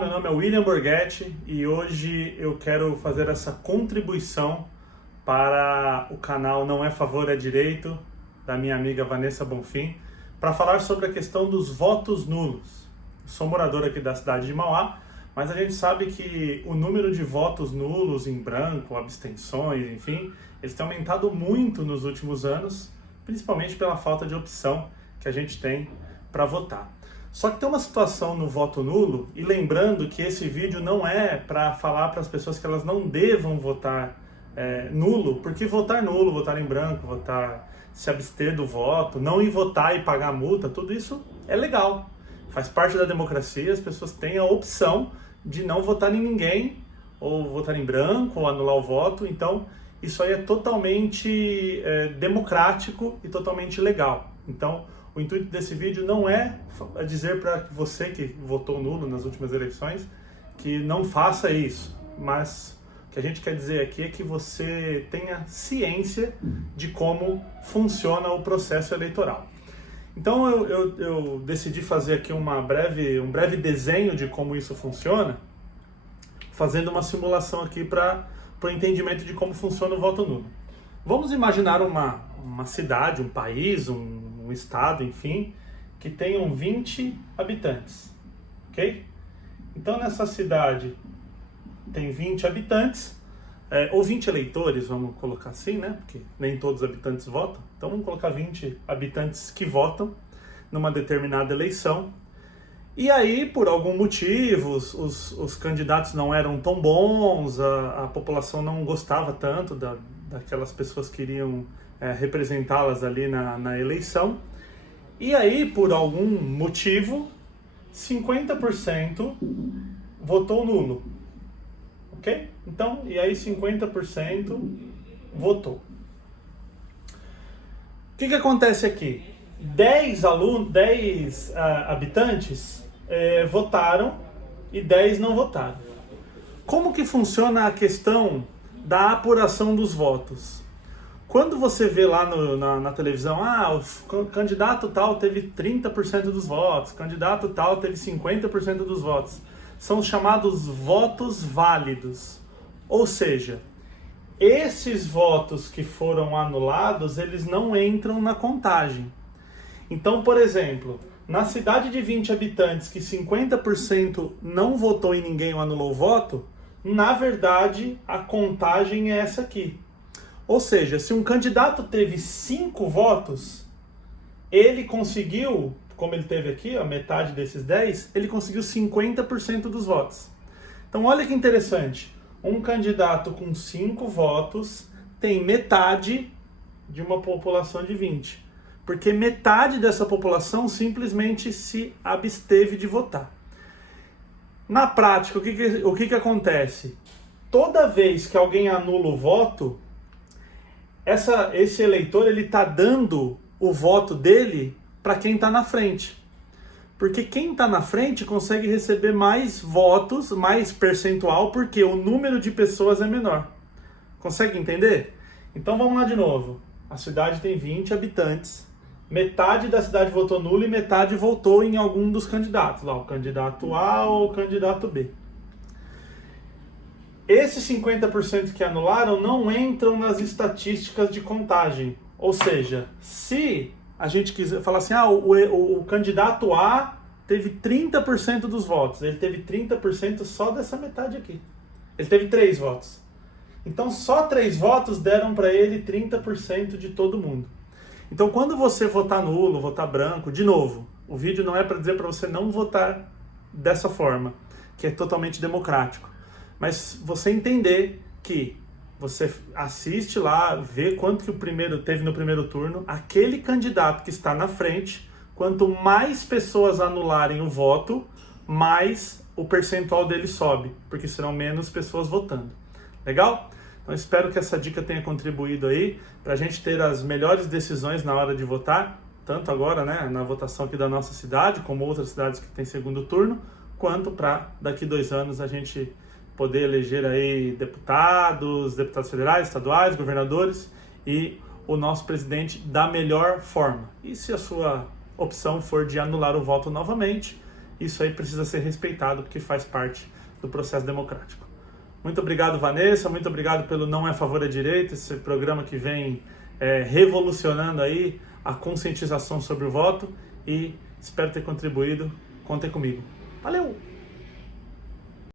meu nome é William Borghetti e hoje eu quero fazer essa contribuição para o canal Não é Favor, é Direito, da minha amiga Vanessa Bonfim, para falar sobre a questão dos votos nulos. Eu sou morador aqui da cidade de Mauá, mas a gente sabe que o número de votos nulos em branco, abstenções, enfim, eles têm aumentado muito nos últimos anos, principalmente pela falta de opção que a gente tem para votar. Só que tem uma situação no voto nulo, e lembrando que esse vídeo não é para falar para as pessoas que elas não devam votar nulo, porque votar nulo, votar em branco, votar, se abster do voto, não ir votar e pagar multa, tudo isso é legal. Faz parte da democracia, as pessoas têm a opção de não votar em ninguém, ou votar em branco, ou anular o voto, então isso aí é totalmente democrático e totalmente legal. Então, o intuito desse vídeo não é dizer para você que votou nulo nas últimas eleições que não faça isso, mas o que a gente quer dizer aqui é que você tenha ciência de como funciona o processo eleitoral. Então eu decidi fazer aqui um breve desenho de como isso funciona, fazendo uma simulação aqui para o entendimento de como funciona o voto nulo. Vamos imaginar uma cidade, um país, um estado, enfim, que tenham 20 habitantes, ok? Então nessa cidade tem 20 habitantes, ou 20 eleitores, vamos colocar assim, né? Porque nem todos os habitantes votam. Então vamos colocar 20 habitantes que votam numa determinada eleição. E aí, por algum motivo, os candidatos não eram tão bons, a população não gostava tanto daquelas pessoas que iriam representá-las ali na eleição. E aí, por algum motivo, 50% votou nulo. Ok? Então, e aí 50% votou. O que acontece aqui? 10 habitantes votaram e 10 não votaram. Como que funciona a questão da apuração dos votos? Quando você vê lá na televisão, o candidato tal teve 30% dos votos, candidato tal teve 50% dos votos, são os chamados votos válidos. Ou seja, esses votos que foram anulados, eles não entram na contagem. Então, por exemplo, na cidade de 20 habitantes que 50% não votou e ninguém anulou o voto, na verdade a contagem é essa aqui. Ou seja, se um candidato teve 5 votos, ele conseguiu, como ele teve aqui, a metade desses 10, ele conseguiu 50% dos votos. Então olha que interessante, um candidato com 5 votos tem metade de uma população de 20, porque metade dessa população simplesmente se absteve de votar. Na prática, o que acontece? Toda vez que alguém anula o voto, esse eleitor ele está dando o voto dele para quem está na frente. Porque quem está na frente consegue receber mais votos, mais percentual, porque o número de pessoas é menor. Consegue entender? Então vamos lá de novo. A cidade tem 20 habitantes. Metade da cidade votou nulo e metade votou em algum dos candidatos. Lá, o candidato A ou o candidato B. Esses 50% que anularam não entram nas estatísticas de contagem. Ou seja, se a gente quiser falar assim, o candidato A teve 30% dos votos, ele teve 30% só dessa metade aqui. Ele teve 3 votos. Então só 3 votos deram para ele 30% de todo mundo. Então quando você votar nulo, votar branco, de novo, o vídeo não é para dizer para você não votar dessa forma, que é totalmente democrático. Mas você entender que você assiste lá, vê quanto que teve no primeiro turno, aquele candidato que está na frente, quanto mais pessoas anularem o voto, mais o percentual dele sobe, porque serão menos pessoas votando. Legal? Então espero que essa dica tenha contribuído aí para a gente ter as melhores decisões na hora de votar, tanto agora, né, na votação aqui da nossa cidade, como outras cidades que tem segundo turno, quanto para daqui 2 anos a gente poder eleger aí deputados federais, estaduais, governadores e o nosso presidente da melhor forma. E se a sua opção for de anular o voto novamente, isso aí precisa ser respeitado porque faz parte do processo democrático. Muito obrigado, Vanessa, muito obrigado pelo Não é Favor à Direita, esse programa que vem revolucionando aí a conscientização sobre o voto, e espero ter contribuído. Contem comigo. Valeu!